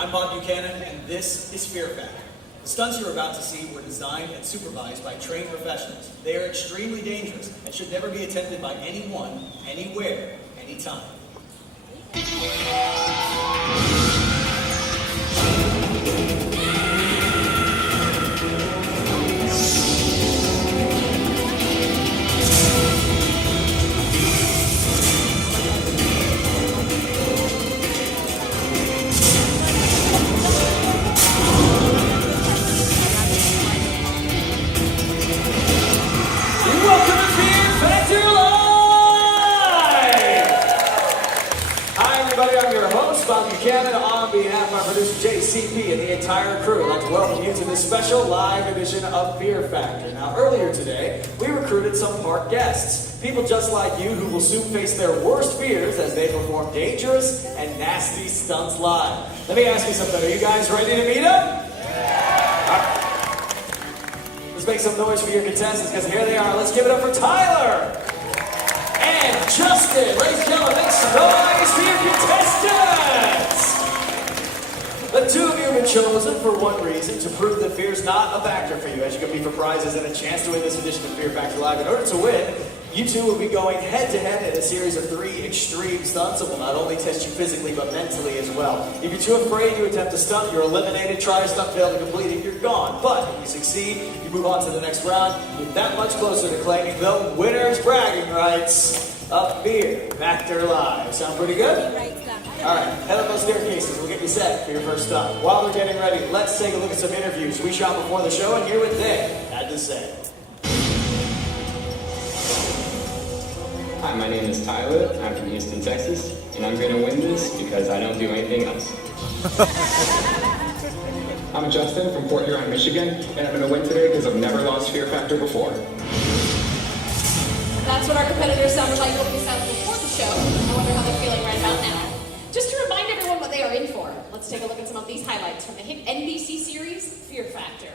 I'm Bob Buchanan, and this is Fear Factor. The stunts you're about to see were designed and supervised by trained professionals. They are extremely dangerous and should never be attempted by anyone, anywhere, anytime. Welcome to Fear Factor Live! Hi everybody, I'm your host, Bob Buchanan. On behalf of our producer JCP and the entire crew, I'd like to welcome you to this special live edition of Fear Factor. Now earlier today, we recruited some park guests. People just like you who will soon face their worst fears as they perform dangerous and nasty stunts live. Let me ask you something, are you guys ready to meet them? Let's make some noise for your contestants, because here they are. Let's give it up for Tyler and Justin. Ladies and gentlemen, make some noise for your contestants. The two of you have been chosen for one reason, to prove that fear is not a factor for you, as you compete for prizes and a chance to win this edition of Fear Factor Live. In order to win, you two will be going head-to-head in a series of 3 extreme stunts that will not only test you physically, but mentally as well. If you're too afraid to attempt a stunt, you're eliminated. Try a stunt, fail to complete it, you're gone. But if you succeed, you move on to the next round. You're that much closer to claiming the winner's bragging rights of Fear Factor Live. Sound pretty good? Alright, head up those staircases. We'll get you set for your first stunt. While they're getting ready, let's take a look at some interviews we shot before the show and hear what they had to say. Hi, my name is Tyler. I'm from Houston, Texas, and I'm going to win this because I don't do anything else. I'm Justin from Fort Huron, Michigan, and I'm going to win today because I've never lost Fear Factor before. That's what our competitors sounded like when we sounded before the show. I wonder how they're feeling right about now. Just to remind everyone what they are in for, let's take a look at some of these highlights from the hit NBC series, Fear Factor.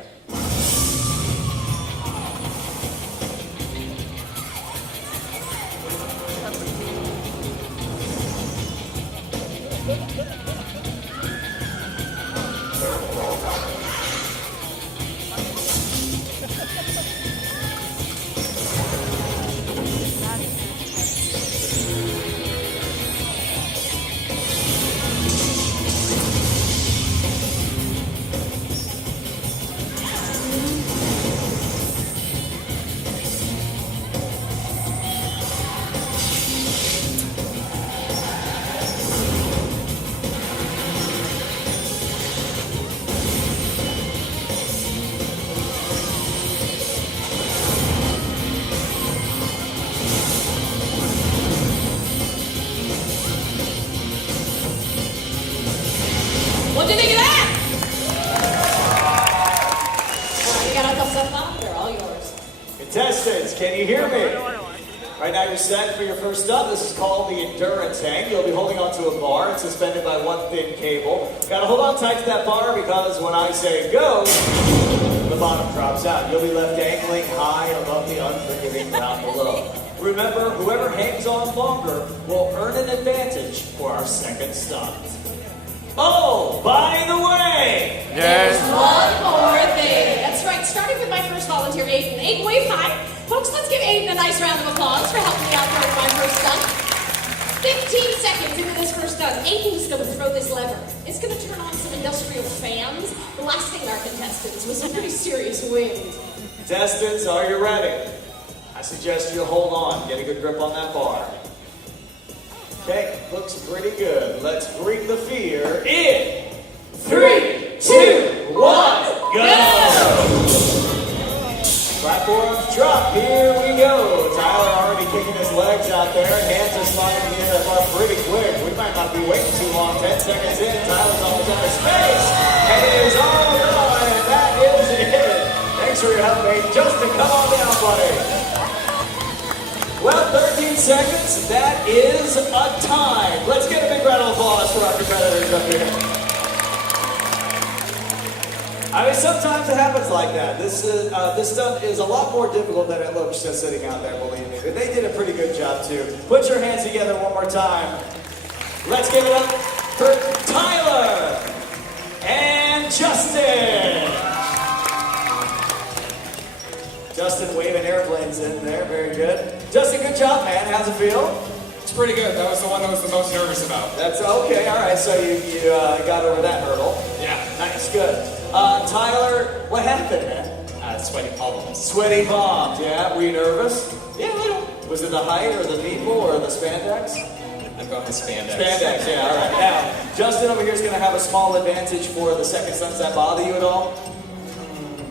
What do you think of that? You got Uncle Seth on? They're all yours. Contestants, can you hear me? Right now you're set for your first stunt. This is called the endurance hang. You'll be holding onto a bar and suspended by one thin cable. Gotta hold on tight to that bar because when I say go, the bottom drops out. You'll be left dangling high above the unforgiving ground below. Remember, whoever hangs on longer will earn an advantage for our second stunt. Oh, by the way! There's one more thing. That's right, starting with my first volunteer, Aiden. Aiden, wave high. Folks, let's give Aiden a nice round of applause for helping me out during my first stunt. 15 seconds into this first stunt, Aiden's going to throw this lever. It's going to turn on some industrial fans, blasting our contestants with some pretty serious wind. Contestants, are you ready? I suggest you hold on, get a good grip on that bar. Okay, looks pretty good. Let's bring the fear in. 3, 2, 1, go! Platforms drop, here we go. Tyler already kicking his legs out there. Hands are sliding in that bar pretty quick. We might not be waiting too long. 10 seconds in, Tyler's almost out of space. And it is all gone, and that is it. Thanks for your help, mate. Justin, come on down, buddy. Well, 13 seconds, that is a time. Let's get a big round of applause for our competitors up here. I mean, sometimes it happens like that. This stunt is a lot more difficult than it looks just sitting out there, believe me. But they did a pretty good job, too. Put your hands together one more time. Let's give it up for Tyler good job, man. How's it feel? It's pretty good. That was the one I was the most nervous about. That's okay. All right. So you got over that hurdle. Yeah. Nice. Good. Tyler, what happened, man? Sweaty palms. Sweaty palms. Yeah. Were you nervous? Yeah, a little. Was it the height or the people or the spandex? I'm going with spandex. Spandex. Yeah. All right. Now, Justin over here is going to have a small advantage for the second stunts. Does that bother you at all?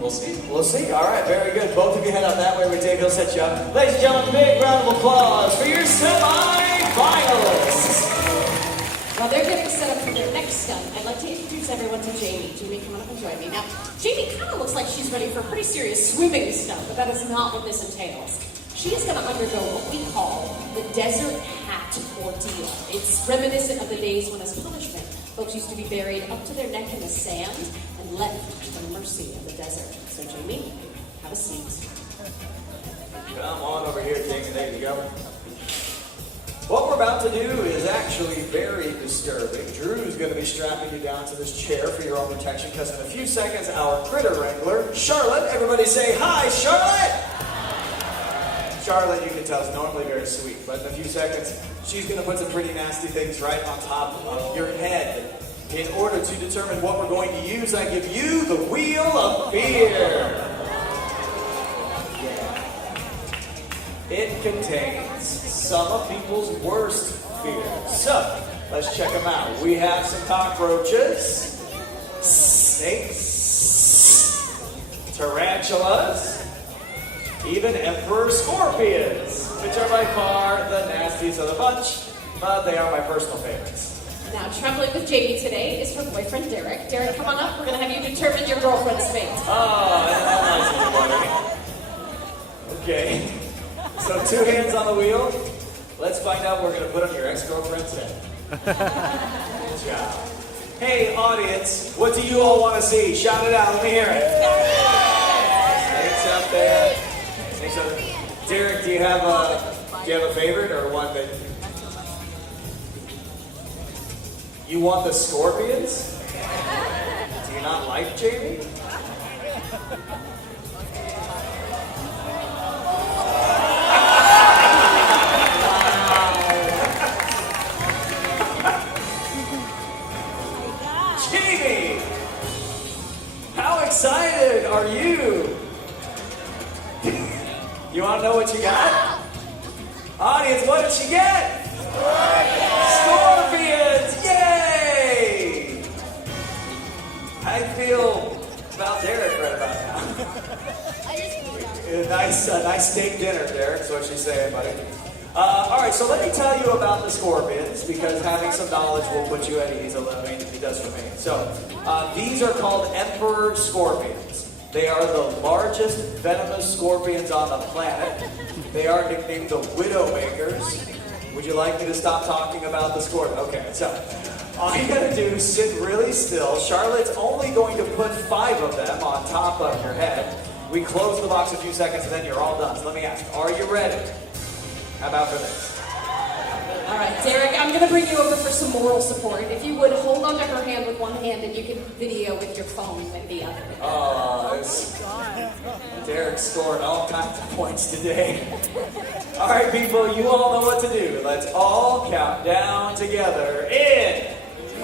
We'll see. We'll see. All right, very good. Both of you head out that way. We take those set you up. Ladies and gentlemen, big round of applause for your semi-finalists. While they're getting set up for their next stunt, I'd like to introduce everyone to Jamie. Jamie, come on up and join me. Now, Jamie kind of looks like she's ready for a pretty serious swimming stunt, but that is not what this entails. She is going to undergo what we call the desert hat ordeal. It's reminiscent of the days when, as punishment, folks used to be buried up to their neck in the sand and left to the mercy of the desert. So, Jamie, have a seat. Come on over here, Jamie. There you go. What we're about to do is actually very disturbing. Drew's going to be strapping you down to this chair for your own protection because in a few seconds, our critter wrangler, Charlotte, everybody say hi, Charlotte! Charlotte, you can tell, is normally very sweet, but in a few seconds, she's going to put some pretty nasty things right on top of your head. In order to determine what we're going to use, I give you the Wheel of Fear. It contains some of people's worst fears. So, let's check them out. We have some cockroaches, snakes, tarantulas, even emperor scorpions, which are by far the nastiest of the bunch, but they are my personal favorites. Now, traveling with Jamie today is her boyfriend, Derek. Derek, come on up. We're going to have you determine your girlfriend's fate. Oh, that's nice, everybody. Okay. So 2 hands on the wheel. Let's find out what we're going to put on your ex-girlfriend's head. Good job. Hey, audience, what do you all want to see? Shout it out. Let me hear it. Snakes up there. Snakes up there. Derek, do you have a favorite or one that... You want the scorpions? Do you not like Jamie? Jamie! How excited are you? You want to know what you got? Audience, what did she get? Scorpions! Yay! How do you feel about Derek right about now? A nice steak dinner, Derek. That's what she's saying, buddy. All right, so let me tell you about the scorpions because having some knowledge will put you at ease. I mean, it does for me. So these are called emperor scorpions. They are the largest venomous scorpions on the planet. They are nicknamed the Widowmakers. Would you like me to stop talking about the scorpion? Okay, so all you gotta do is sit really still. Charlotte's only going to put 5 of them on top of your head. We close the box a few seconds and then you're all done. So let me ask, are you ready? How about for this? All right, Derek, I'm going to bring you over for some moral support. If you would hold onto her hand with one hand and you can video with your phone with the other. Oh, Derek scored all kinds of points today. All right, people, you all know what to do. Let's all count down together in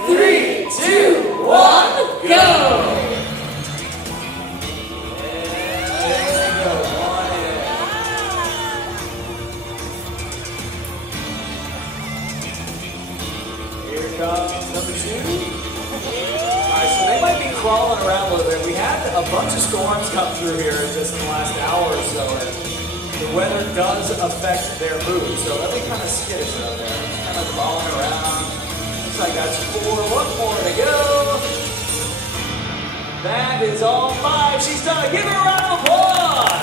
3, 2, 1, go! Number 2. Alright, so they might be crawling around a little bit. We had a bunch of storms come through here just in the last hour or so, and the weather does affect their mood. So let me kind of skittish out there. Kind of crawling around. Looks like that's 4. 1 more to go. That is all 5. She's done. Give her a round of applause.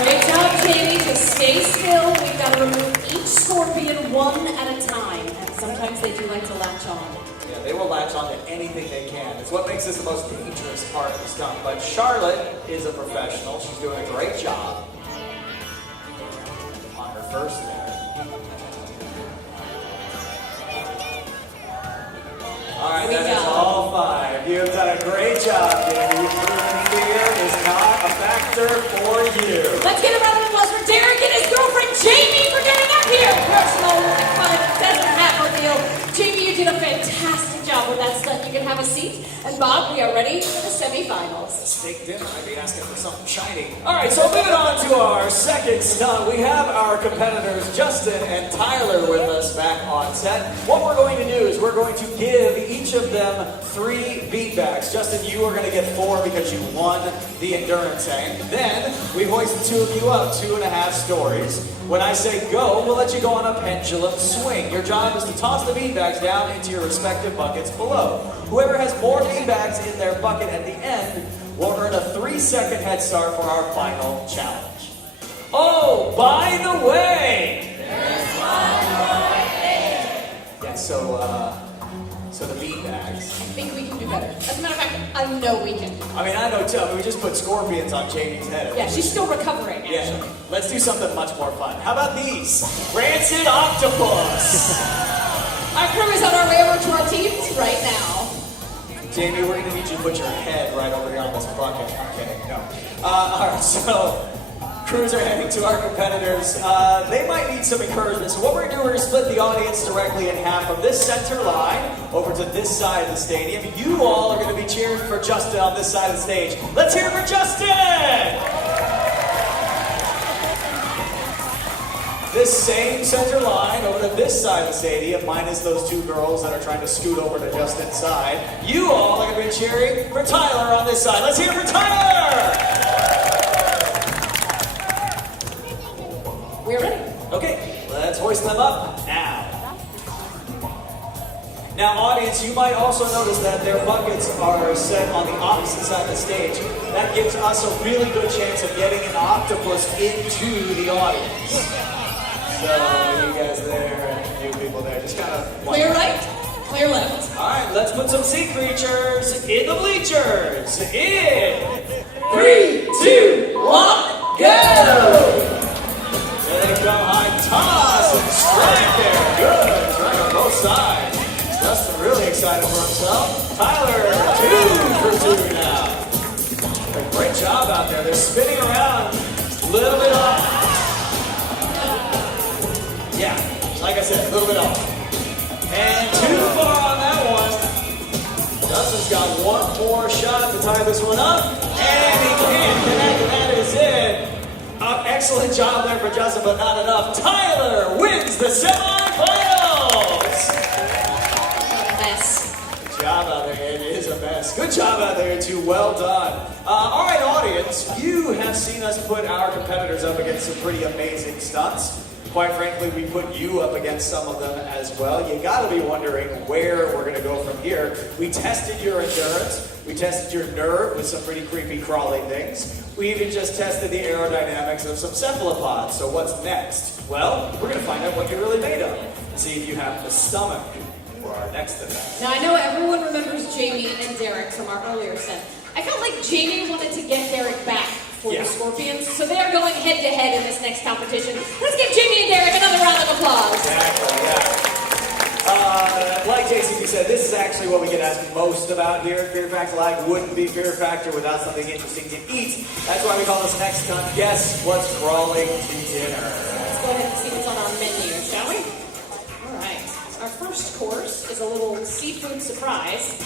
Great job, Jamie. Just stay still. We've got to remove each scorpion one at a time. And sometimes they do like to latch on. Yeah, they will latch on to anything they can. It's what makes this the most dangerous part of the stunt. But Charlotte is a professional. She's doing a great job on her first there. All right, that is all 5. You have done a great job, Jamie. You've proven fear is not a factor for you. Let's get a round of applause for Derek and his girlfriend Jamie for getting for that stunt, you can have a seat. And Bob, we are ready for the semifinals. Steak dinner, I'd be asking for something shiny. All right, so moving on to our second stunt, we have our competitors Justin and Tyler with us back on set. What we're going to do is we're going to give each of them 3 beanbags. Justin, you are going to get 4 because you won the endurance hang. Then we hoist the 2 of you up 2.5 stories. When I say go, we'll let you go on a pendulum swing. Your job is to toss the beanbags down into your respective buckets below. Whoever has more beanbags in their bucket at the end will earn a 3-second head start for our final challenge. Oh, by the way! There's one more thing! Yeah, so the beanbags. I think we can do better. As a matter of fact, I know we can. I mean, I know too. I mean, we just put scorpions on Jamie's head. Yeah, she's still recovering, actually. Yeah, let's do something much more fun. How about these? Rancid octopus! Our crew is on our way over to our teams right now. Jamie, we're going to need you to put your head right over here on this bucket. I'm kidding, no. All right, so crews are heading to our competitors. They might need some encouragement. So what we're going to do, we're going to split the audience directly in half from this center line over to this side of the stadium. You all are going to be cheering for Justin on this side of the stage. Let's hear it for Justin! This same center line over to this side of the stadium, minus those 2 girls that are trying to scoot over to Justin's side. You all are going to be cheering for Tyler on this side. Let's hear it for Tyler! We're ready. Okay, let's hoist them up now. Now, audience, you might also notice that their buckets are set on the opposite side of the stage. That gives us a really good chance of getting an octopus into the audience. So, you guys there and you people there, just kind of... Clear right, clear left. All right, let's put some sea creatures in the bleachers. In 3, 2, 1, go! There they come, high toss and strike there. Good, strike on both sides. Justin really excited for himself. Tyler, 2 for 2 now. Great job out there. They're spinning around a little bit off. Yeah, like I said, a little bit off. And too far on that one. Justin's got one more shot to tie this one up. And he can't connect, and that is it. Excellent job there for Justin, but not enough. Tyler wins the semifinals. Mess. Good job out there. It is a mess. Good job out there, too. Well done. All right, audience, you have seen us put our competitors up against some pretty amazing stunts. Quite frankly, we put you up against some of them as well. You gotta be wondering where we're gonna go from here. We tested your endurance. We tested your nerve with some pretty creepy crawly things. We even just tested the aerodynamics of some cephalopods. So what's next? Well, we're gonna find out what you're really made of. See if you have the stomach for our next event. Now, I know everyone remembers Jamie and Derek from our earlier set. I felt like Jamie wanted to get Derek back for the Scorpions, so they are going head-to-head in this next competition. Let's give Jamie and Derek another round of applause. Exactly, yeah. Like JCP said, this is actually what we get asked most about here at Fear Factor Live. Wouldn't be Fear Factor without something interesting to eat. That's why we call this next stunt, Guess What's Crawling to Dinner. Let's go ahead and see what's on our menu, shall we? All right. Our first course is a little seafood surprise.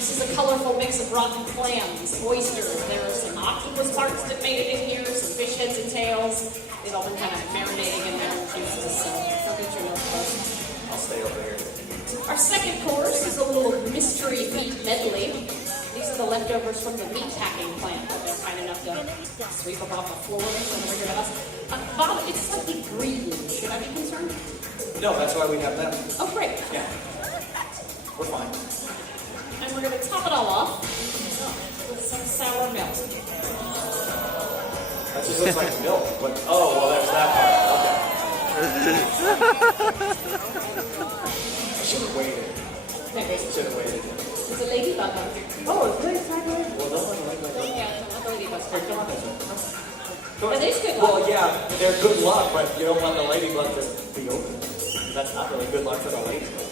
This is a colorful mix of rotten clams, oysters. There are some octopus parts that made it in here, some fish heads and tails. They've all been kind of marinating in their own juices, so don't get your nose close. I'll stay over here. Our second course is a little mystery meat medley. These are the leftovers from the meat packing plant that they're kind enough to sweep up off the floor and bring it to us. Bob, it's slightly green. Should I be concerned? No, that's why we have them. Oh, great. Yeah. We're fine. And we're going to top it all off with some sour milk. That just looks like milk. But, oh, well, there's that part. Okay. I should have waited. Maybe. Should have waited. There's a ladybug on here. Oh, it's really exactly. Well, don't want to ladybug. Yeah, not the ladybug. Come on, this one. It is good luck. Well, yeah, they're good luck, but you don't want the ladybug to be open. That's not really good luck for the ladybug.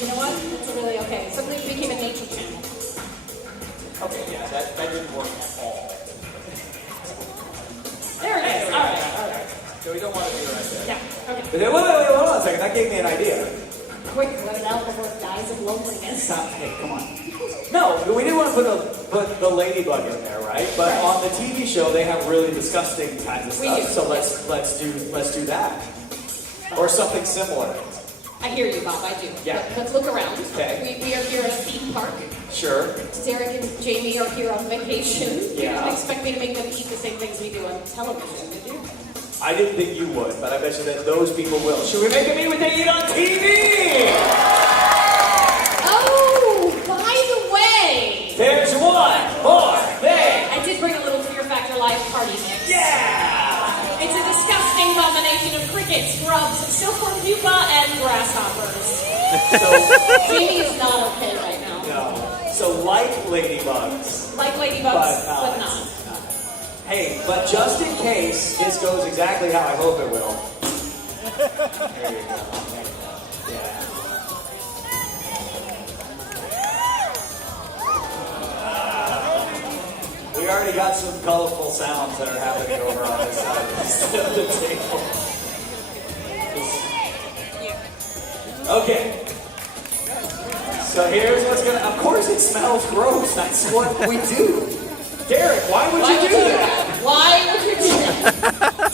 You know what? That's really okay. Suddenly it became a nature channel. Okay, yeah, that didn't work at all. There it is. All right. So we don't want to be right there. Yeah. Okay. But then, wait, hold on a second. That gave me an idea. Quick, let it out before it dies of loneliness. Stop. Hey, come on. No, we didn't want to put the ladybug in there, right? But Right. on the TV show, they have really disgusting kinds of We stuff. do, So yes. let's do that, or something similar. I hear you, Bob, I do. Yeah. Let's look around. Okay. We are here at a theme park. Sure. Derek and Jamie are here on vacation. You Yeah. don't expect me to make them eat the same things we do on television, did you? I didn't think you would, but I bet you that those people will. Should we make them eat what they eat on TV? Oh, by the way, There's one more thing. I did bring a little Fear Factor Live party mix. Yeah. It's a disgusting combination of crickets, grubs, silkworm pupa, and grasshoppers. So Jamie is not okay right now. no. So like ladybugs. Like ladybugs, but not. Hey, but just in case this goes exactly how I hope it will. There you go. Yeah. We already got some colorful sounds that are happening over on this side of the table. Okay. So here's what's gonna. Of course, it smells gross. That's what we do. Derek, why would you do that? Why would you do that?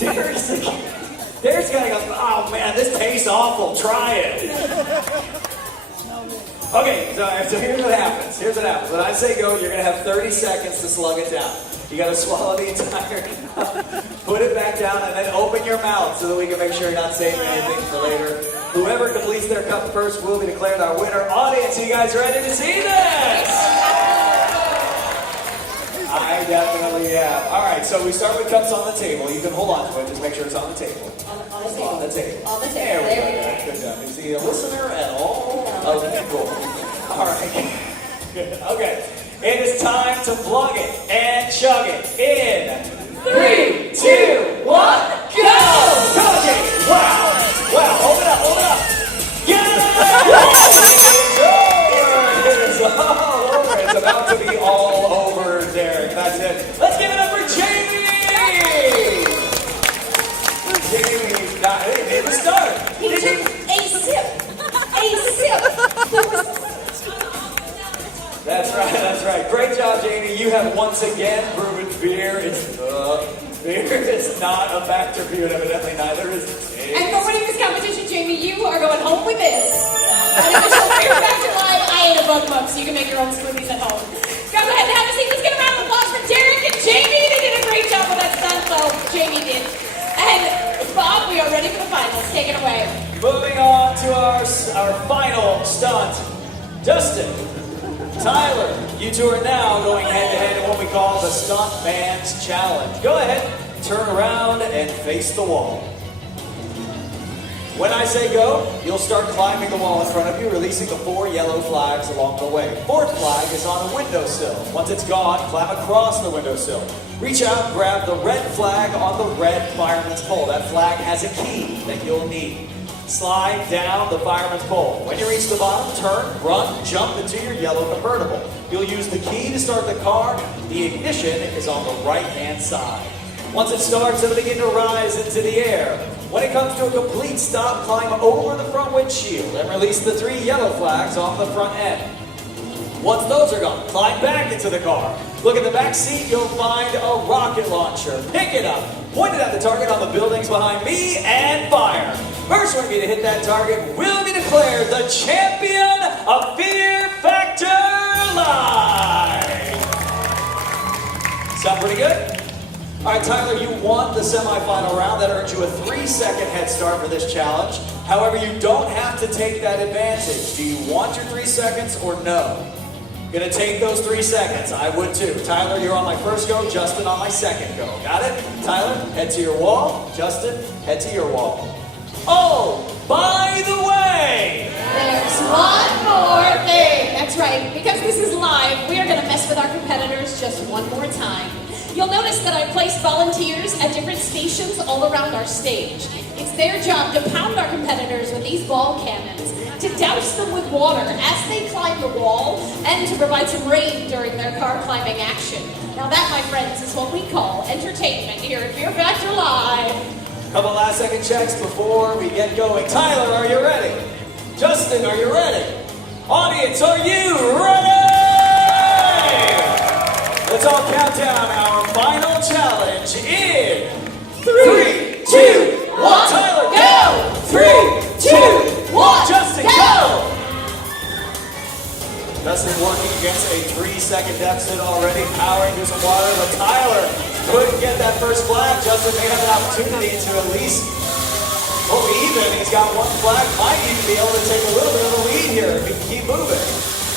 Derek's gonna go, oh man, this tastes awful. Try it. Okay, so here's what happens. When I say go, you're gonna have 30 seconds to slug it down. You gotta swallow the entire cup, put it back down, and then open your mouth so that we can make sure you're not saving anything for later. Whoever completes their cup first will be declared our winner. Audience, you guys ready to see this? I definitely am. All right, so we start with cups on the table. You can hold on to it. Just make sure it's on the table. On the table. On the table. On the table. There we There go. Good job. Is he a listener at all? Of people. All right. Good. Okay. It is time to plug it and chug it in 3, 2, 1, go! Go, Jamie! Wow! Wow! Hold it up! Hold it up! Yeah! It's all over! It's about to be all over, Derek. That's it. Let's give it up for Jamie! Jamie, he didn't start. He took a sip. A sip. That's right. Great job, Jamie. You have once again proven beer is not a factor for you, and evidently neither is taste. And for winning this competition, Jamie, you are going home with this. An official Fear Factor Live. I ate a bug mug, so you can make your own smoothies at home. Go ahead and have a seat. Let's get a round of applause for Derek and Jamie. They did a great job with that stunt, so Jamie did. And Bob, we are ready for the finals. Take it away. Moving on to our final stunt. Dustin, Tyler, you two are now going head-to-head in what we call the Stunt Man's Challenge. Go ahead, turn around, and face the wall. When I say go, you'll start climbing the wall in front of you, releasing the 4 yellow flags along the way. 4th flag is on a windowsill. Once it's gone, climb across the windowsill. Reach out, grab the red flag on the red fireman's pole. That flag has a key that you'll need. Slide down the fireman's pole. When you reach the bottom, turn, run, jump into your yellow convertible. You'll use the key to start the car. The ignition is on the right-hand side. Once it starts, it'll begin to rise into the air. When it comes to a complete stop, climb over the front windshield and release the 3 yellow flags off the front end. Once those are gone, climb back into the car. Look at the back seat, you'll find a rocket launcher. Pick it up, point it at the target on the buildings behind me, and fire. First one to hit that target will be declared the champion of Fear Factor Live. Sound pretty good? All right, Tyler, you won the semifinal round. That earned you a 3-second head start for this challenge. However, you don't have to take that advantage. Do you want your 3 seconds or no? Gonna take those 3 seconds. I would too. Tyler, you're on my first go. Justin on my second go. Got it? Tyler, head to your wall. Justin, head to your wall. Oh, by the way, There's one more thing. That's right. Because this is live, we are going to mess with our competitors just one more time. You'll notice that I placed volunteers at different stations all around our stage. It's their job to pound our competitors with these ball cannons, to douse them with water as they climb the wall, and to provide some rain during their car climbing action. Now that, my friends, is what we call entertainment here at Fear Factor Live. Couple last second checks before we get going. Tyler, are you ready? Justin, are you ready? Audience, are you ready? Let's all count down our final challenge in 3, 2, 1. Tyler, go! 3, 2, 1. Justin, go! Justin working against a 3-second deficit already, powering through some water, but Tyler couldn't get that first flag. Justin may have an opportunity to at least go even. He's got one flag, might even be able to take a little bit of a lead here if he can keep moving.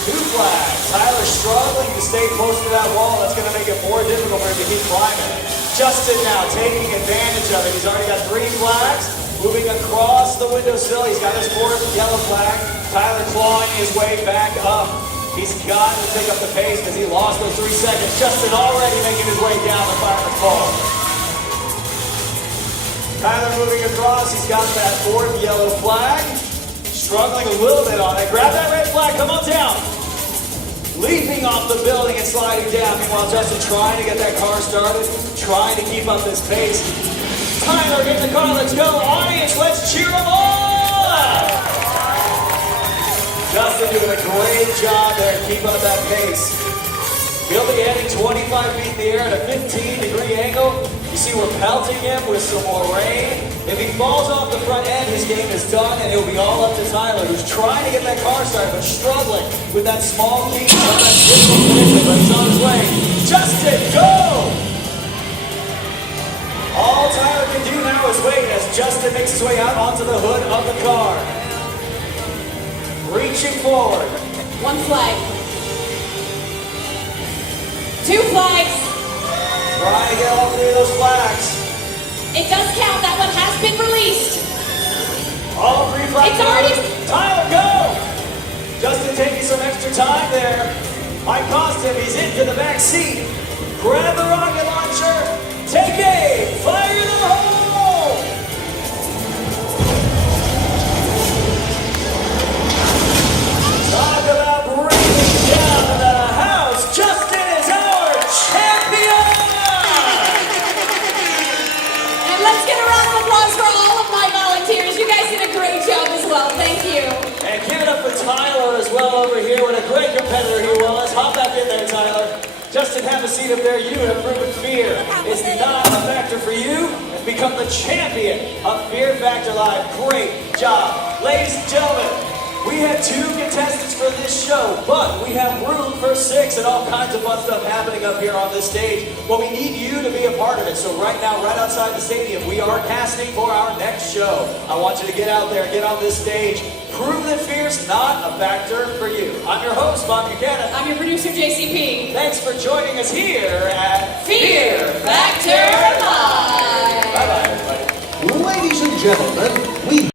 2 flags. Tyler struggling to stay close to that wall. That's going to make it more difficult for him to keep climbing. Justin now taking advantage of it. He's already got 3 flags. Moving across the windowsill. He's got his 4th yellow flag. Tyler clawing his way back up. He's got to pick up the pace because he lost those 3 seconds. Justin already making his way down the fireman's pole. Tyler moving across. He's got that 4th yellow flag. Struggling a little bit on it. Grab that red flag. Come on down. Leaping off the building and sliding down. Meanwhile, Justin trying to get that car started. Trying to keep up this pace. Tyler, get in the car. Let's go. Audience, let's cheer him on. Justin doing a great job there. Keep up that pace. He'll be heading 25 feet in the air at a 15-degree angle. You see we're pelting him with some more rain. If he falls off the front end, his game is done, and it'll be all up to Tyler, who's trying to get that car started, but struggling with that small key. Not that difficult position, but he's on his way. Justin, go! All Tyler can do now is wait as Justin makes his way out onto the hood of the car. Reaching forward. 1 flag. 2 flags. Trying to get all 3 of those flags. It does count. That one has been released. All 3 flags. It's already... Tyler, go! Justin taking some extra time there. Might cost him. He's into the back seat. Grab the rocket launcher. Take aim. Fire in the hole. Talk about breaking down the house. Justin is our champion. And let's get a round of applause for all of my volunteers. You guys did a great job as well. Thank you. And give it up for Tyler as well over here. What a great competitor he was. Hop back in there, Tyler. Justin, have a seat up there. You have proven fear is not a factor for you. And become the champion of Fear Factor Live. Great job. Ladies and gentlemen, we have 2 contestants for this show, but we have room for 6 and all kinds of fun stuff happening up here on this stage. Well, we need you to be a part of it. So right now, right outside the stadium, we are casting for our next show. I want you to get out there, get on this stage, prove that fear's not a factor for you. I'm your host, Bob Buchanan. I'm your producer, JCP. Thanks for joining us here at Fear Factor Live. Bye-bye, everybody. Ladies and gentlemen, we